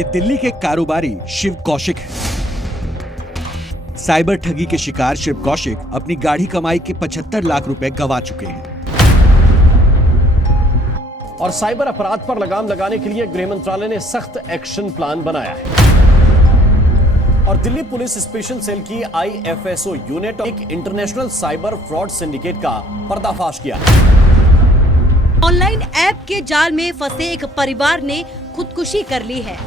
ये दिल्ली के कारोबारी शिव कौशिक है। साइबर ठगी के शिकार शिव कौशिक अपनी गाढ़ी कमाई के 75 लाख रुपए गंवा चुके हैं। और साइबर अपराध पर लगाम लगाने के लिए गृह मंत्रालय ने सख्त एक्शन प्लान बनाया है। और दिल्ली पुलिस स्पेशल सेल की IFSO यूनिट एक इंटरनेशनल साइबर फ्रॉड सिंडिकेट का पर्दाफाश किया। ऑनलाइन ऐप के जाल में फंसे एक परिवार ने खुदकुशी कर ली है।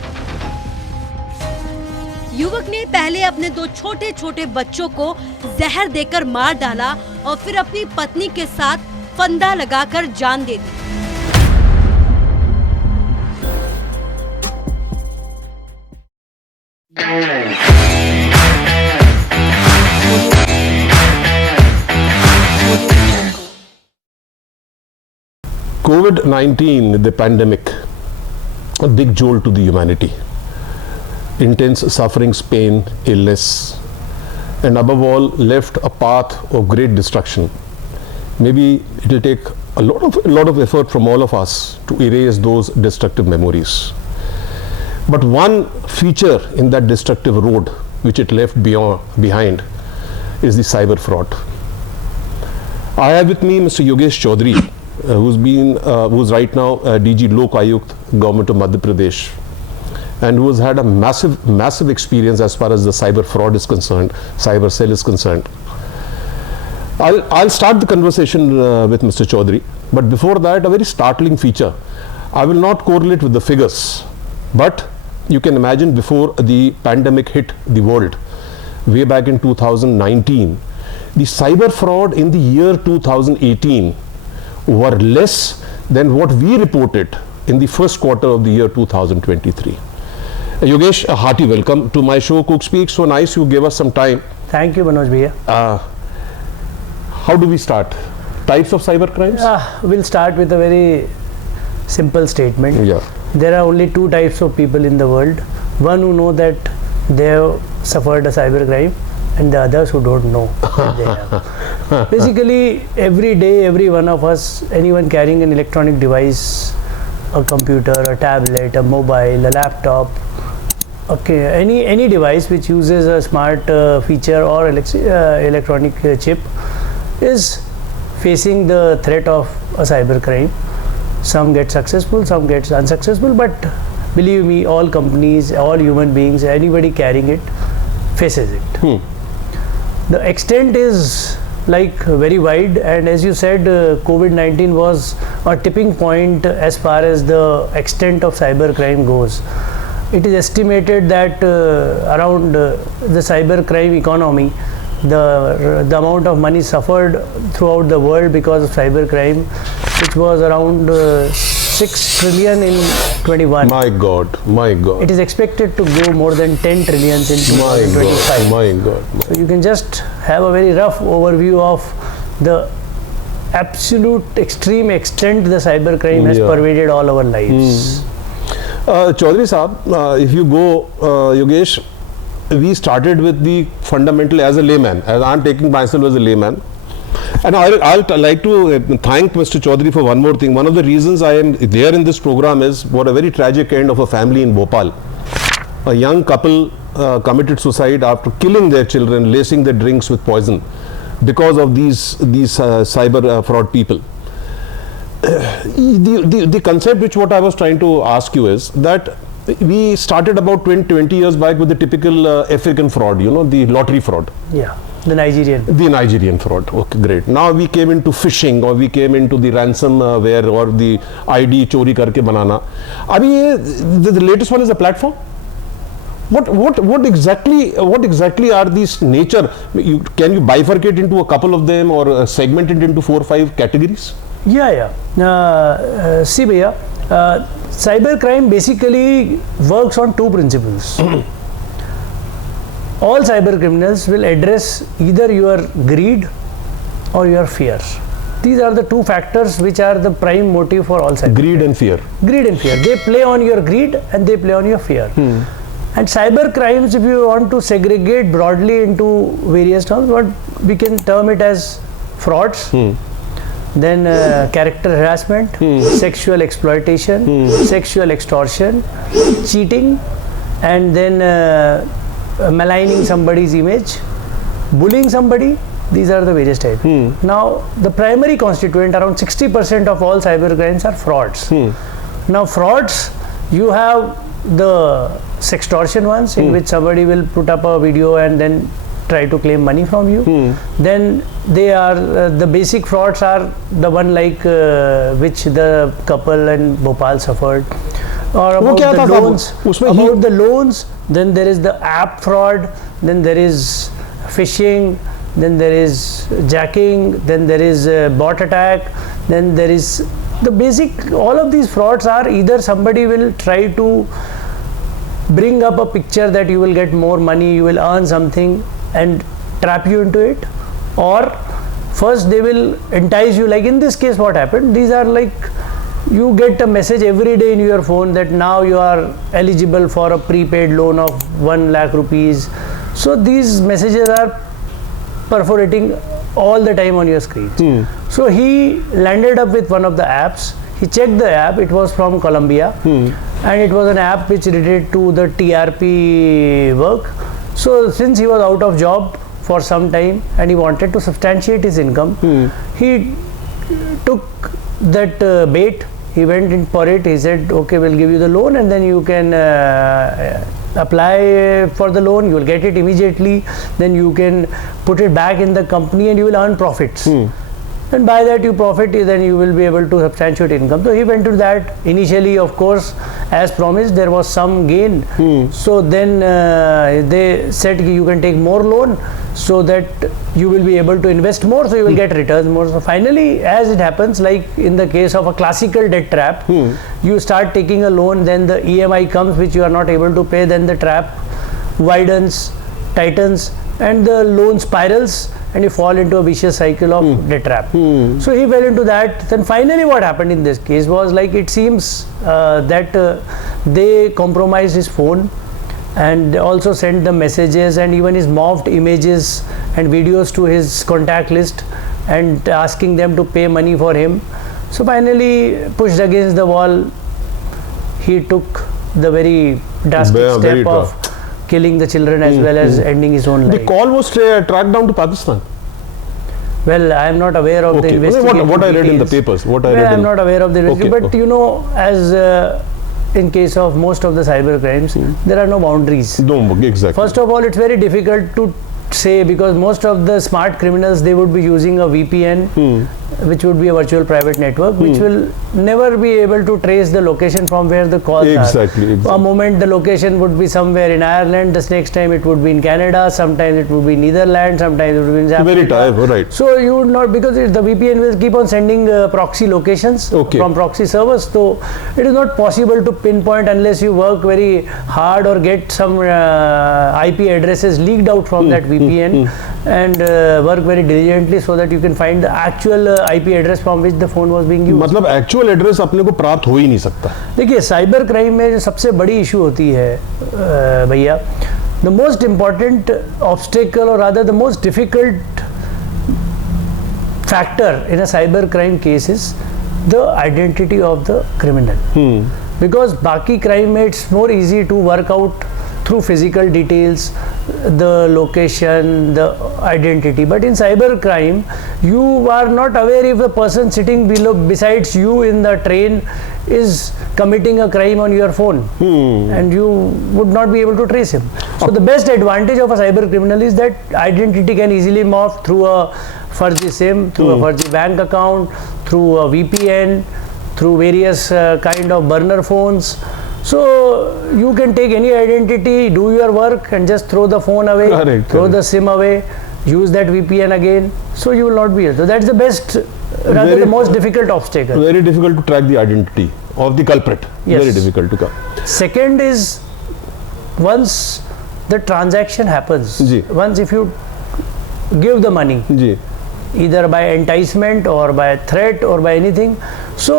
युवक ने पहले अपने 2 छोटे छोटे बच्चों को जहर देकर मार डाला और फिर अपनी पत्नी के साथ फंदा लगाकर जान दे दी। COVID-19, the pandemic, a big jolt to the humanity. Intense sufferings, pain, illness, and above all, left a path of great destruction. Maybe it will take a lot of effort from all of us to erase those destructive memories. But one feature in that destructive road which it left behind is the cyber fraud. I have with me Mr. Yogesh Chaudhary, who's right now DG Lok Ayukt, Government of Madhya Pradesh, and who has had a massive experience as far as the cyber fraud is concerned, cyber cell is concerned. I'll start the conversation with Mr. Chaudhary, but before that, a very startling feature. I will not correlate with the figures, but you can imagine before the pandemic hit the world, way back in 2019, the cyber fraud in the year 2018 were less than what we reported in the first quarter of the year 2023. Yogesh, a hearty welcome to my show Cook Speaks. So nice you gave us some time. Thank you, Manoj Bhaiya. How do we start? Types of cyber crimes? We'll start with a very simple statement. Yeah. There are only 2 types of people in the world. One who know that they have suffered a cyber crime, and the others who don't know that they have. Basically, every day, every one of us, anyone carrying an electronic device, a computer, a tablet, a mobile, a laptop, okay, any device which uses a smart feature or electronic chip is facing the threat of a cyber crime. Some get successful, some gets unsuccessful, but believe me, all companies, all human beings, anybody carrying it faces it. The extent is like very wide, and as you said, COVID-19 was a tipping point as far as the extent of cyber crime goes. It is estimated that around the cyber crime economy, the amount of money suffered throughout the world because of cyber crime, which was around 6 trillion in 21. My God. It is expected to go more than 10 trillions in 2025. My God. So you can just have a very rough overview of the absolute extreme extent the cyber crime has pervaded all our lives. Chaudhary Saab, if you go, Yogesh, we started with the fundamental as a layman, as I'm taking myself as a layman. And I'll like to thank Mr. Chaudhary for one more thing. One of the reasons I am there in this program is for a very tragic end of a family in Bhopal. A young couple committed suicide after killing their children, lacing their drinks with poison because of these cyber fraud people. The concept which what I was trying to ask you is that we started about 20 years back with the typical African fraud, you know, the lottery fraud. Yeah. The Nigerian fraud. Okay, great. Now we came into phishing, or we came into the ransomware, or the ID chori karke banana. Abhi the latest one is a platform. What exactly are these nature? Can you bifurcate into a couple of them, or segment it into 4 or 5 categories? Yeah. See, Bhaiya, cyber crime basically works on 2 principles. All cyber criminals will address either your greed or your fear. These are the 2 factors which are the prime motive for all cyber Greed and fear. They play on your greed and they play on your fear. And cyber crimes, if you want to segregate broadly into various terms, what we can term it as frauds, then character harassment, sexual exploitation, sexual extortion, cheating, and then maligning somebody's image, bullying somebody. These are the various types. Now, the primary constituent, around 60% of all cyber crimes are frauds. Now, frauds, you have the sextortion ones, in which somebody will put up a video and then try to claim money from you. Then they are the basic frauds are the one like which the couple in Bhopal suffered, or about the loans. About the loans, then there is the app fraud, then there is phishing, then there is jacking, then there is bot attack, then there is the basic. All of these frauds are either somebody will try to bring up a picture that you will get more money, you will earn something and trap you into it, or first they will entice you, like in this case what happened, these are like, you get a message every day in your phone that now you are eligible for a prepaid loan of 1 lakh rupees. So these messages are perforating all the time on your screen. So he landed up with one of the apps. He checked the app, it was from Colombia, and it was an app which related to the TRP work. So since he was out of job for some time and he wanted to substantiate his income, he took that bait, he went in for it. He said, okay, we'll give you the loan and then you can apply for the loan, you will get it immediately, then you can put it back in the company and you will earn profits. And by that you profit, then you will be able to substantiate income. So he went to that. Initially, of course, as promised, there was some gain. So then they said you can take more loan so that you will be able to invest more, so you will get returns more. So finally, as it happens, like in the case of a classical debt trap, you start taking a loan, then the EMI comes which you are not able to pay, then the trap widens, tightens, and the loan spirals, and you fall into a vicious cycle of debt trap. So he fell into that. Then finally what happened in this case was, like, it seems that they compromised his phone and also sent the messages and even his morphed images and videos to his contact list and asking them to pay money for him. So finally, pushed against the wall, he took the very drastic step of killing the children as well as ending his own life. The call was tracked down to Pakistan. Well, I am not aware of the investigation. What I read in the papers. I am not aware of the investigation. But you know, as in case of most of the cyber crimes, there are no boundaries. No, exactly. First of all, it's very difficult to say, because most of the smart criminals, they would be using a VPN, which would be a virtual private network, which will never be able to trace the location from where the calls are. Exactly. A moment the location would be somewhere in Ireland, the next time it would be in Canada, sometimes it would be Netherlands, sometimes it would be in Japan. Very tight, right. So you would not, because the VPN will keep on sending proxy locations from proxy servers. So it is not possible to pinpoint unless you work very hard or get some IP addresses leaked out from that VPN and work very diligently so that you can find the actual IP address from which the phone was being used. मतलब actual address अपने को प्राप्त हो ही नहीं सकता. देखिए, cyber crime में जो सबसे बड़ी इशू होती है भैया, द मोस्ट इम्पॉर्टेंट ऑब्स्टेकल और rather the most difficult factor in a cyber crime case is the identity of the criminal. Because बाकी क्राइम में it's more easy to work out through physical details, the location, the identity. But in cyber crime, you are not aware if the person sitting besides you in the train is committing a crime on your phone, and you would not be able to trace him. So the best advantage of a cyber criminal is that identity can easily morph through a fuzzy SIM, through a fuzzy bank account, through a VPN, through various kind of burner phones. So you can take any identity, do your work, and just throw the phone away, throw the SIM away, use that VPN again. So you will not be here. So that's the best, rather the most difficult obstacle. Very difficult to track the identity of the culprit. Yes. Very difficult to come. Second is, once the transaction happens, once if you give the money, either by enticement or by threat or by anything, so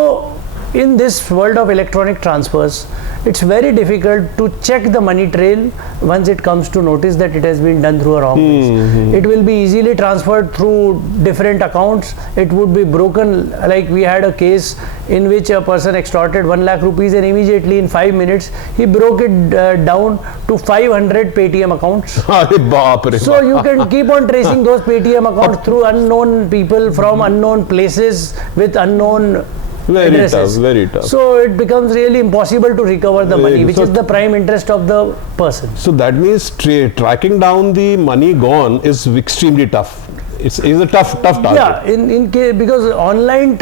in this world of electronic transfers, it's very difficult to check the money trail once it comes to notice that it has been done through a wrong means. It will be easily transferred through different accounts. It would be broken. Like we had a case in which a person extorted 1 lakh rupees, and immediately in 5 minutes he broke it down to 500 Paytm accounts. So you can keep on tracing those Paytm accounts through unknown people from unknown places with unknown addresses. Very tough. So it becomes really impossible to recover the money, which is the prime interest of the person. So that means tracking down the money gone is extremely tough. It's a tough target. Yeah, in case, because online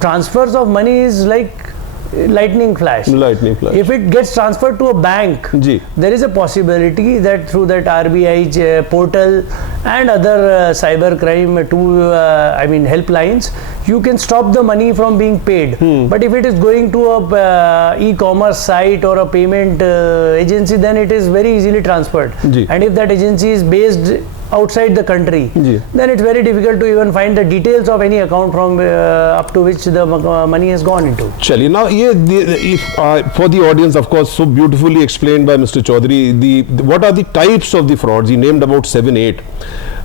transfers of money is like lightning flash. If it gets transferred to a bank, there is a possibility that through that RBI portal and other cyber crime helplines, you can stop the money from being paid. But if it is going to a e-commerce site or a payment agency, then it is very easily transferred. And if that agency is based outside the country, then it's very difficult to even find the details of any account from up to which the money has gone into. Chali, now for the audience, of course, so beautifully explained by Mr. Chaudhary, what are the types of the frauds? He named about 7-8.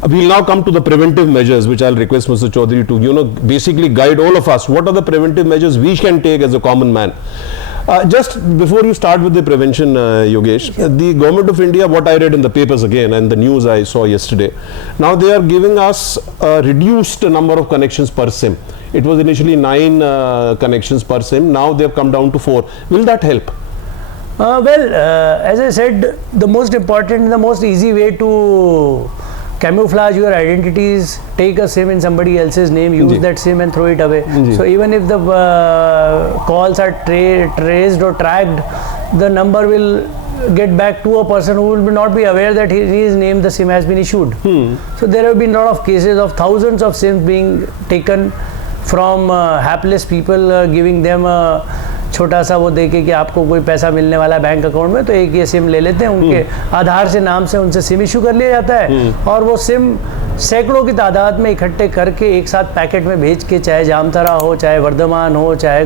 We'll now come to the preventive measures, which I'll request Mr. Chaudhary to, basically guide all of us. What are the preventive measures we can take as a common man? Just before you start with the prevention, Yogesh, the government of India, what I read in the papers again and the news I saw yesterday, now they are giving us a reduced number of connections per SIM. It was initially 9 connections per SIM. Now they have come down to 4. Will that help? As I said, the most important, the most easy way to camouflage your identity is take a SIM in somebody else's name, use that SIM and throw it away. So even if the calls are traced or tracked, the number will get back to a person who will not be aware that his name the SIM has been issued. So there have been a lot of cases of thousands of SIMs being taken from hapless people, giving them a छोटा सा वो देके कि आपको कोई पैसा मिलने वाला है बैंक अकाउंट में, तो एक ये सिम ले लेते हैं, उनके आधार से नाम से उनसे सिम इशू कर लिया जाता है और वो सिम सैकड़ों की तादाद में इकट्ठे करके एक साथ पैकेट में भेज के, चाहे जामतारा हो, चाहे वर्धमान हो, चाहे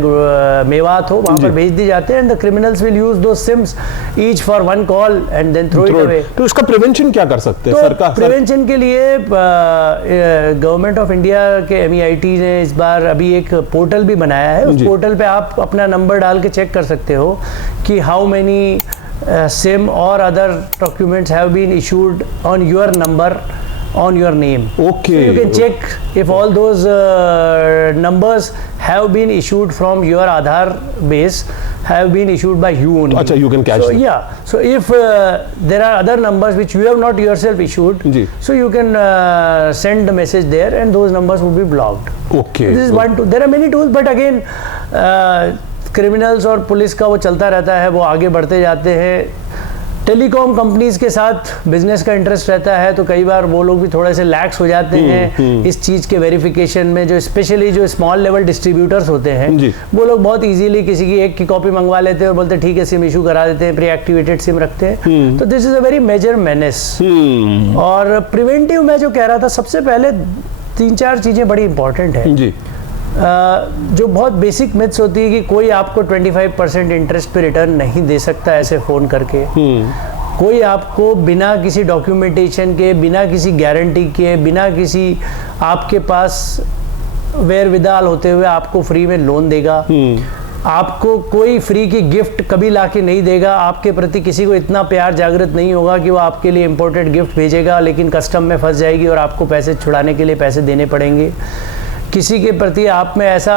मेवात हो, वहाँ पर भेज दी जाते हैं. And the criminals will use those SIMs each for one call and then throw it away. तो इसका प्रिवेंशन क्या कर सकते हैं? सरकार प्रिवेंशन के लिए गवर्नमेंट ऑफ इंडिया के MEIT ने इस बार अभी एक पोर्टल भी बनाया है. उस पोर्टल पे आप अपना नंबर डाल के चेक कर सकते हो कि how many SIM or other documents have been issued on your number, on your name. Okay. So you can check if all those numbers have been issued from your Aadhaar base, have been issued by you only. Achha, you can catch them. Yeah. So if there are other numbers which you have not yourself issued, so you can send a message there and those numbers will be blocked. Okay. This is one tool. There are many tools, but again, criminals और police का वो चलता रहता है, वो आगे बढ़ते जाते हैं. टेलीकॉम कंपनीज के साथ बिजनेस का इंटरेस्ट रहता है, तो कई बार वो लोग भी थोड़े से लैक्स हो जाते हैं इस चीज़ के वेरिफिकेशन में. जो स्पेशली जो स्मॉल लेवल डिस्ट्रीब्यूटर्स होते हैं, वो लोग बहुत इजीली किसी की एक की कॉपी मंगवा लेते हैं और बोलते हैं ठीक है सिम इशू करा देते हैं, प्री एक्टिवेटेड सिम रखते हैं. तो this is a very major menace. और प्रिवेंटिव मैं जो कह रहा था, सबसे पहले 3-4 चीज़ें बड़ी इंपॉर्टेंट है. जो बहुत बेसिक मिथ्स होती है कि कोई आपको 25% इंटरेस्ट पे रिटर्न नहीं दे सकता ऐसे फ़ोन करके. कोई आपको बिना किसी डॉक्यूमेंटेशन के, बिना किसी गारंटी के, बिना किसी आपके पास वेर विदाल होते हुए आपको फ्री में लोन देगा. आपको कोई फ्री की गिफ्ट कभी लाके नहीं देगा. आपके प्रति किसी को इतना प्यार जागृत नहीं होगा कि वो आपके लिए इम्पोर्टेड गिफ्ट भेजेगा, लेकिन कस्टम में फंस जाएगी और आपको पैसे छुड़ाने के लिए पैसे देने पड़ेंगे. किसी के प्रति आप में ऐसा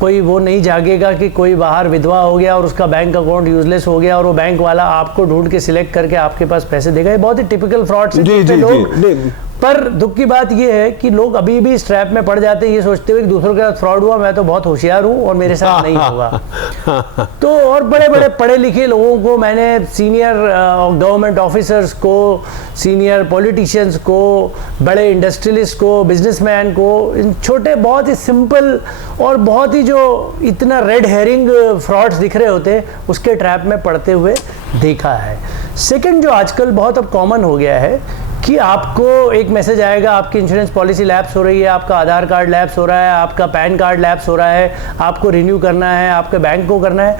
कोई वो नहीं जागेगा कि कोई बाहर विधवा हो गया और उसका बैंक अकाउंट यूजलेस हो गया और वो बैंक वाला आपको ढूंढ के सिलेक्ट करके आपके पास पैसे देगा. ये बहुत ही टिपिकल फ्रॉड है लोग. पर दुख की बात ये है कि लोग अभी भी इस ट्रैप में पड़ जाते हैं, ये सोचते हुए कि दूसरों के साथ फ्रॉड हुआ, मैं तो बहुत होशियार हूँ और मेरे साथ नहीं होगा. तो और बड़े बड़े पढ़े लिखे लोगों को मैंने, सीनियर गवर्नमेंट ऑफिसर्स को, सीनियर पॉलिटिशियंस को, बड़े इंडस्ट्रियलिस्ट को, बिजनेसमैन को, इन छोटे बहुत ही सिंपल और बहुत ही जो इतना रेड हेरिंग फ्रॉड्स दिख रहे होते हैं, उसके ट्रैप में पड़ते हुए देखा है. सेकंड, जो आजकल बहुत अब कॉमन हो गया है कि आपको एक मैसेज आएगा, आपकी इंश्योरेंस पॉलिसी लैप्स हो रही है, आपका आधार कार्ड लैप्स हो रहा है, आपका पैन कार्ड लैप्स हो रहा है, आपको रिन्यू करना है, आपके बैंक को करना है।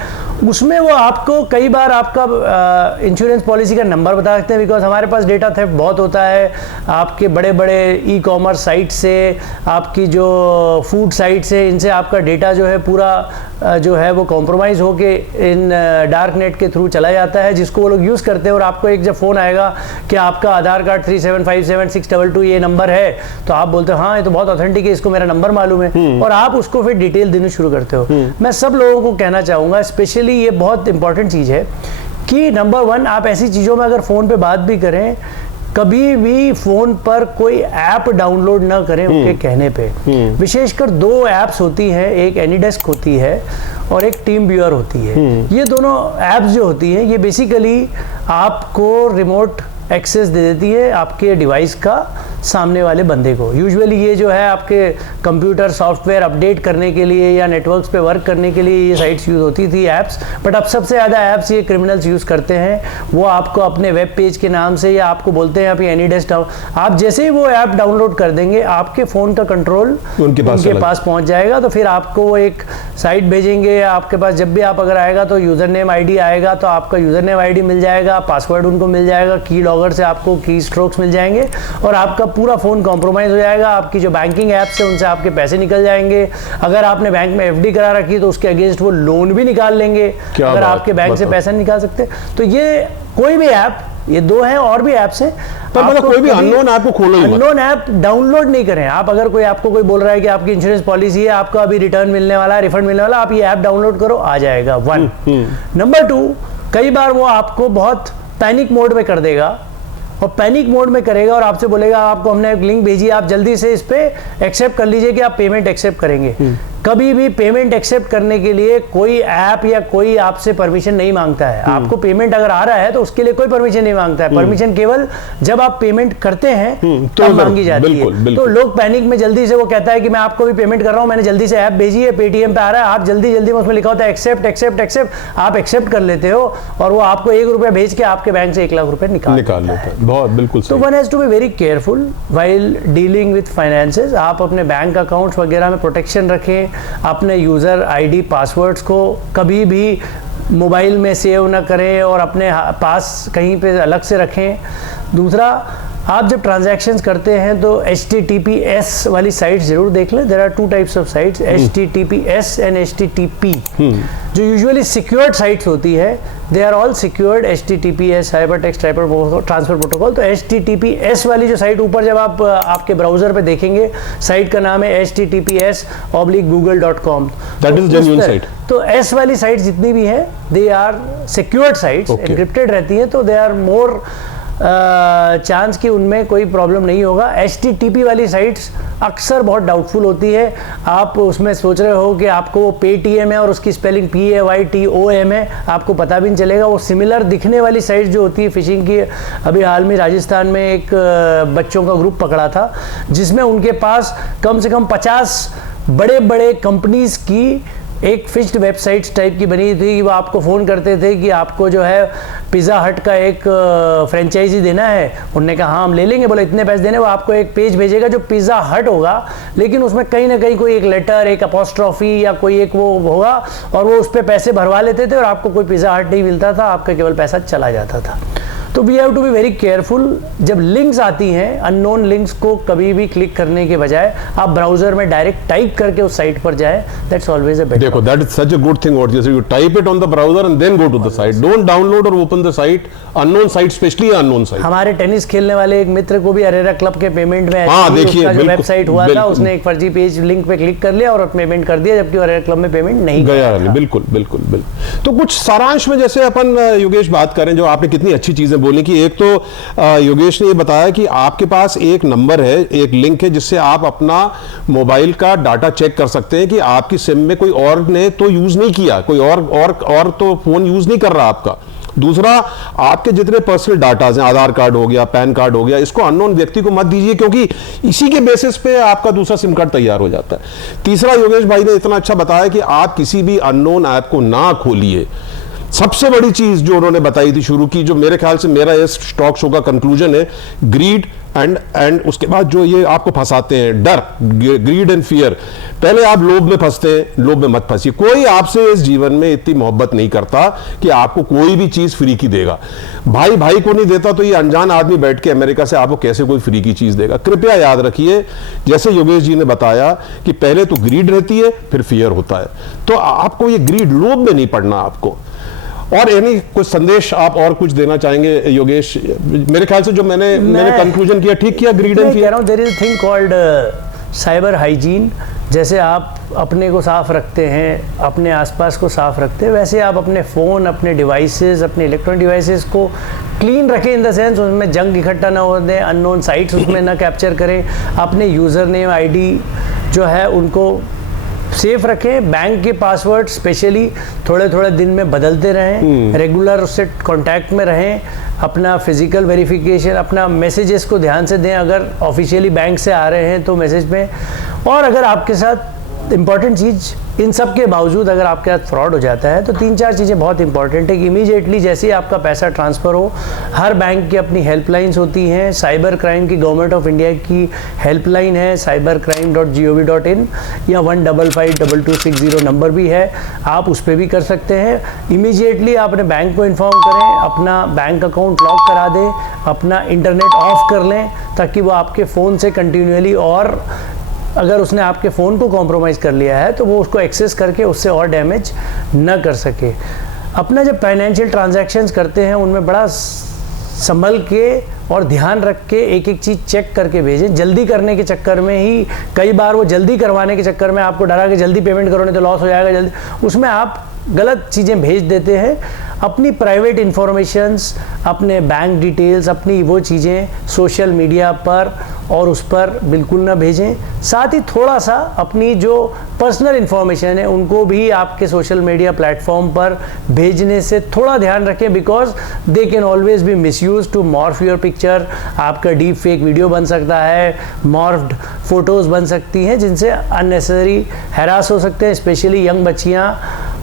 उसमें वो आपको कई बार आपका इंश्योरेंस पॉलिसी का नंबर बता सकते हैं, बिकॉज हमारे पास डेटा थेफ्ट बहुत होता है। आपके बड़े बड़े ई कॉमर्स साइट से, आपकी जो फूड साइट से, इनसे आपका डेटा जो है पूरा जो है वो कॉम्प्रोमाइज़ होके इन डार्क नेट के थ्रू चला जाता है, जिसको वो लोग यूज़ करते हैं। और आपको एक जब फ़ोन आएगा कि आपका आधार कार्ड 3757 ये नंबर है, तो आप बोलते हो हाँ ये तो बहुत ऑथेंटिक है, इसको मेरा नंबर मालूम है, और आप उसको फिर डिटेल देनी शुरू करते हो। मैं सब लोगों को कहना चाहूँगा, स्पेशली ये बहुत इंपॉर्टेंट चीज़ है कि नंबर 1, आप ऐसी चीज़ों में अगर फ़ोन पे बात भी करें, कभी भी फ़ोन पर कोई ऐप डाउनलोड ना करें उनके कहने पे। विशेषकर 2 ऐप्स होती हैं, एक एनीडेस्क होती है और एक टीम व्यूअर होती है। ये दोनों ऐप्स जो होती हैं, ये बेसिकली आपको रिमोट एक्सेस दे देती है आपके डिवाइस का सामने वाले बंदे को। यूजुअली ये जो है आपके कंप्यूटर सॉफ्टवेयर अपडेट करने के लिए या नेटवर्क्स पे वर्क करने के लिए ये साइट्स यूज़ होती थी, ऐप्स। बट अब सबसे ज़्यादा ऐप्स ये क्रिमिनल्स यूज़ करते हैं। वो आपको अपने वेब पेज के नाम से या आपको बोलते हैं आप ये एनीडेस्क, आप जैसे ही वो ऐप डाउनलोड कर देंगे, आपके फ़ोन का कंट्रोल उनके पास पहुँच जाएगा। तो फिर आपको वो एक साइट भेजेंगे आपके पास, जब भी आप अगर आएगा तो यूज़र नेम ID आएगा, तो आपका यूज़र नेम ID मिल जाएगा, पासवर्ड उनको मिल जाएगा, की लॉगर से आपको की स्ट्रोक्स मिल जाएंगे, और आपका पूरा फ़ोन कॉम्प्रोमाइज़ हो जाएगा। आपकी जो बैंकिंग ऐप्स है उनसे आपके पैसे निकल जाएंगे। अगर आपने बैंक में FD करा रखी है तो उसके अगेंस्ट वो लोन भी निकाल लेंगे अगर आपके बैंक से पैसा निकाल सकते। तो ये कोई भी ऐप, ये 2 हैं, और भी ऐप्स हैं, पर मतलब कोई भी अननोन ऐप को खोलो ही मत, अननोन ऐप डाउनलोड नहीं करें आप। अगर कोई आपको कोई बोल रहा है कि आपकी इंश्योरेंस पॉलिसी है, आपका अभी रिटर्न मिलने वाला है, रिफंड मिलने वाला, आप ये ऐप डाउनलोड करो, आ जाएगा 1। नंबर 2, कई बार वो आपको बहुत पैनिक मोड में कर देगा, और पैनिक मोड में करेगा और आपसे बोलेगा आपको हमने एक लिंक भेजी, आप जल्दी से इस पे एक्सेप्ट कर लीजिए कि आप पेमेंट एक्सेप्ट करेंगे। कभी भी पेमेंट एक्सेप्ट करने के लिए कोई ऐप या कोई आपसे परमिशन नहीं मांगता है। आपको पेमेंट अगर आ रहा है तो उसके लिए कोई परमिशन नहीं मांगता है। परमिशन केवल जब आप पेमेंट करते हैं तो मांगी जाती है। तो लोग पैनिक में जल्दी से, वो कहता है कि मैं आपको भी पेमेंट कर रहा हूं, मैंने जल्दी से ऐप भेजी है, पेटीएम पे आ रहा है, आप जल्दी में उसमें लिखा होता है एक्सेप्ट एक्सेप्ट एक्सेप्ट, आप एक्सेप्ट कर लेते हो और वो आपको 1 रुपया भेज के आपके बैंक से 1 लाख रुपए निकाल लेता है। बहुत बिल्कुल सही। तो one has to be very careful while dealing with finances. आप अपने बैंक अकाउंट्स वगैरह में प्रोटेक्शन रखें, अपने यूज़र ID पासवर्ड्स को कभी भी मोबाइल में सेव ना करें और अपने पास कहीं पे अलग से रखें। दूसरा, आप जब ट्रांजैक्शंस करते हैं तो HTTPS वाली साइट्स जरूर देख लें। There are 2 types of sites, HTTPS and HTTP, जो यूजुअली सिक्योर्ड साइट्स होती है। They are all secured, HTTPS hypertext transfer protocol. तो HTTPS वाली जो साइट ऊपर जब आप आपके ब्राउजर पे देखेंगे, साइट का नाम है https:/google.com। That is genuine site. तो S वाली साइट जितनी भी हैं, they are secured sites, encrypted रहती हैं, तो दे आर मोर चांस कि उनमें कोई प्रॉब्लम नहीं होगा। HTTP वाली साइट्स अक्सर बहुत डाउटफुल होती है। आप उसमें सोच रहे हो कि आपको वो पेटीएम है और उसकी स्पेलिंग PAYTOM है, आपको पता भी नहीं चलेगा। वो सिमिलर दिखने वाली साइट्स जो होती है फिशिंग की, अभी हाल में राजस्थान में एक बच्चों का ग्रुप पकड़ा था जिसमें उनके पास कम से कम 50 बड़े बड़े कंपनीज की एक फिक्स्ड वेबसाइट्स टाइप की बनी थी कि वो आपको फ़ोन करते थे कि आपको जो है पिज़्ज़ा हट का एक फ्रेंचाइजी देना है। उन्होंने कहा हाँ हम ले लेंगे, बोले इतने पैसे देने। वो आपको एक पेज भेजेगा जो पिज़्ज़ा हट होगा, लेकिन उसमें कहीं ना कहीं कोई एक लेटर, एक अपॉस्ट्रॉफी या कोई एक वो होगा, और वो उस पर पैसे भरवा लेते थे और आपको कोई पिज़्ज़ा हट नहीं मिलता था, आपका केवल पैसा चला जाता था। तो we have to be very careful. जब लिंक्स आती हैं, अननोन लिंक्स को कभी भी क्लिक करने के बजाय आप ब्राउजर में डायरेक्ट टाइप करके उस साइट पर जाएं। That's always a better. देखो, that is such a good thing what you type it on the browser and then go to the site. Don't download और open the site, unknown site, specially unknown site. हमारे tennis खेलने वाले एक मित्र को भी Arera club के payment में देखिए जो वेबसाइट हुआ था, उसने एक फर्जी पेज लिंक पे क्लिक कर लिया और पेमेंट कर दिया, जबकि अरेरा क्लब में पेमेंट नहीं गया। बिल्कुल बिल्कुल बिल्कुल। तो कुछ सारांश में जैसे अपन योगेश बात करें, जो आपने कितनी अच्छी चीजें बोली कि एक तो योगेश ने ये बताया कि आपके पास एक नंबर है, एक लिंक है जिससे आप अपना मोबाइल का डाटा चेक कर सकते हैं कि आपकी सिम में कोई और ने तो यूज नहीं किया, कोई और तो फोन यूज नहीं कर रहा आपका। दूसरा, आपके जितने पर्सनल डाटा हैं, आधार कार्ड हो गया, पैन कार्ड हो गया, इसको अननोन व्यक्ति को मत दीजिए, क्योंकि इसी के बेसिस पे आपका दूसरा सिम कार्ड तैयार हो जाता है। तीसरा, योगेश भाई ने इतना अच्छा बताया कि आप किसी भी अननोन ऐप को ना खोलिए। सबसे बड़ी चीज जो उन्होंने बताई थी शुरू की, जो मेरे ख्याल से मेरा इस स्टॉक शो का कंक्लूजन है, ग्रीड एंड उसके बाद जो ये आपको फंसाते हैं, डर, ग्रीड एंड फियर। पहले आप लोभ में फंसते हैं, लोभ में मत फंसिए। कोई आपसे इस जीवन में इतनी मोहब्बत नहीं करता कि आपको कोई भी चीज फ्री की देगा। भाई भाई को नहीं देता तो ये अनजान आदमी बैठ के अमेरिका से आपको कैसे कोई फ्री की चीज देगा। कृपया याद रखिए, जैसे योगेश जी ने बताया कि पहले तो ग्रीड रहती है, फिर फियर होता है। तो आपको ये ग्रीड, लोभ में नहीं पड़ना आपको। और यानी कुछ संदेश आप और कुछ देना चाहेंगे योगेश? मेरे ख्याल से जो मैंने कंक्लूजन किया, ठीक किया, greed and fear. There is thing called cyber hygiene. जैसे आप अपने को साफ रखते हैं, अपने आसपास को साफ रखते हैं, वैसे आप अपने फ़ोन, अपने डिवाइसेस, अपने इलेक्ट्रॉनिक डिवाइसेस को क्लीन रखें, इन द सेंस उसमें जंक इकट्ठा ना हो दें, अननोन साइट्स उसमें ना कैप्चर करें, अपने यूज़र नेम आईडी जो है उनको सेफ रखें। बैंक के पासवर्ड स्पेशली थोड़े थोड़े दिन में बदलते रहें, रेगुलर उससे कांटेक्ट में रहें। अपना फिजिकल वेरिफिकेशन, अपना मैसेजेस को ध्यान से दें, अगर ऑफिशियली बैंक से आ रहे हैं तो मैसेज में। और अगर आपके साथ इम्पॉर्टेंट चीज़, इन सब के बावजूद अगर आपके साथ फ्रॉड हो जाता है तो 3-4 चीज़ें बहुत इंपॉर्टेंट है कि इमीडिएटली जैसे ही आपका पैसा ट्रांसफ़र हो, हर बैंक की अपनी हेल्पलाइंस होती हैं। साइबर क्राइम की गवर्नमेंट ऑफ इंडिया की हेल्पलाइन है cybercrime.gov.in, या 155260 नंबर भी है, आप उस पर भी कर सकते हैं। इमीडिएटली आप अपने बैंक को इन्फॉर्म करें, अपना बैंक अकाउंट लॉक करा दें, अपना इंटरनेट ऑफ कर लें ताकि वो आपके फ़ोन से कंटिन्यूअली, और अगर उसने आपके फ़ोन को कॉम्प्रोमाइज़ कर लिया है तो वो उसको एक्सेस करके उससे और डैमेज न कर सके। अपना जब फाइनेंशियल ट्रांजैक्शंस करते हैं उनमें बड़ा संभल के और ध्यान रख के एक एक चीज़ चेक करके भेजें। जल्दी करने के चक्कर में ही, कई बार वो जल्दी करवाने के चक्कर में आपको डरा के जल्दी पेमेंट करो नहीं तो लॉस हो जाएगा जल्दी, उसमें आप गलत चीज़ें भेज देते हैं। अपनी प्राइवेट इंफॉर्मेशंस, अपने बैंक डिटेल्स, अपनी वो चीज़ें सोशल मीडिया पर और उस पर बिल्कुल ना भेजें। साथ ही थोड़ा सा अपनी जो पर्सनल इंफॉर्मेशन है उनको भी आपके सोशल मीडिया प्लेटफॉर्म पर भेजने से थोड़ा ध्यान रखें, because they can always be misuse to morph your picture. आपका डीप फेक वीडियो बन सकता है, मॉर्फ्ड फोटोज़ बन सकती हैं जिनसे अननेसेसरी हैरास हो सकते हैं। स्पेशली यंग बच्चियाँ,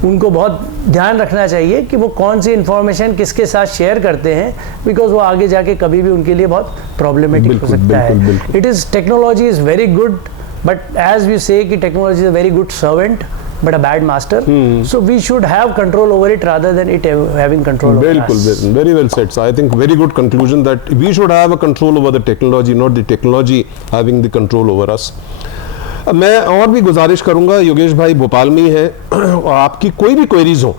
उनको बहुत ध्यान रखना चाहिए कि वो कौन सी इंफॉर्मेशन किसके साथ शेयर करते हैं, बिकॉज वो आगे जाके कभी भी उनके लिए बहुत प्रॉब्लमेटिक हो सकता है। It is, technology is very good, but as we say कि technology is a very good servant but a bad master. So we should have control over it rather than it having control over us. Bilkul, very well said. So I think very good conclusion that we should have a control over the technology, not the technology having the control over us. मैं और भी गुजारिश करूंगा, योगेश भाई भोपाल में ही है, और आपकी कोई भी क्वेरीज हो,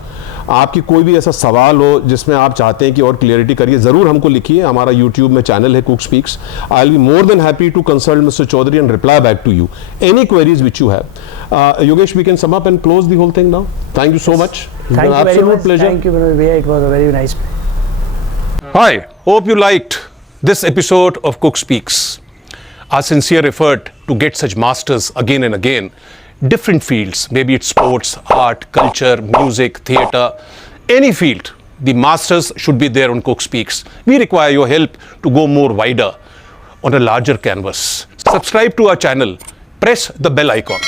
आपकी कोई भी ऐसा सवाल हो जिसमें आप चाहते हैं कि और क्लियरिटी करिए, ज़रूर हमको लिखिए। हमारा यूट्यूब में चैनल है Cook Speaks. I will be more than happy to consult mister Chaudhary and reply back to you any queries which you have. Yogesh, we can sum up and close the whole thing now. Thank you so much. Thank you very much. Thank you, Vinod. It was a very nice. Hi, hope you liked this episode of Cook Speaks. Our sincere effort to get such masters again and again, different fields, maybe it's sports, art, culture, music, theatre, any field, the masters should be there on Cook Speaks. We require your help to go more wider on a larger canvas. Subscribe to our channel, press the bell icon.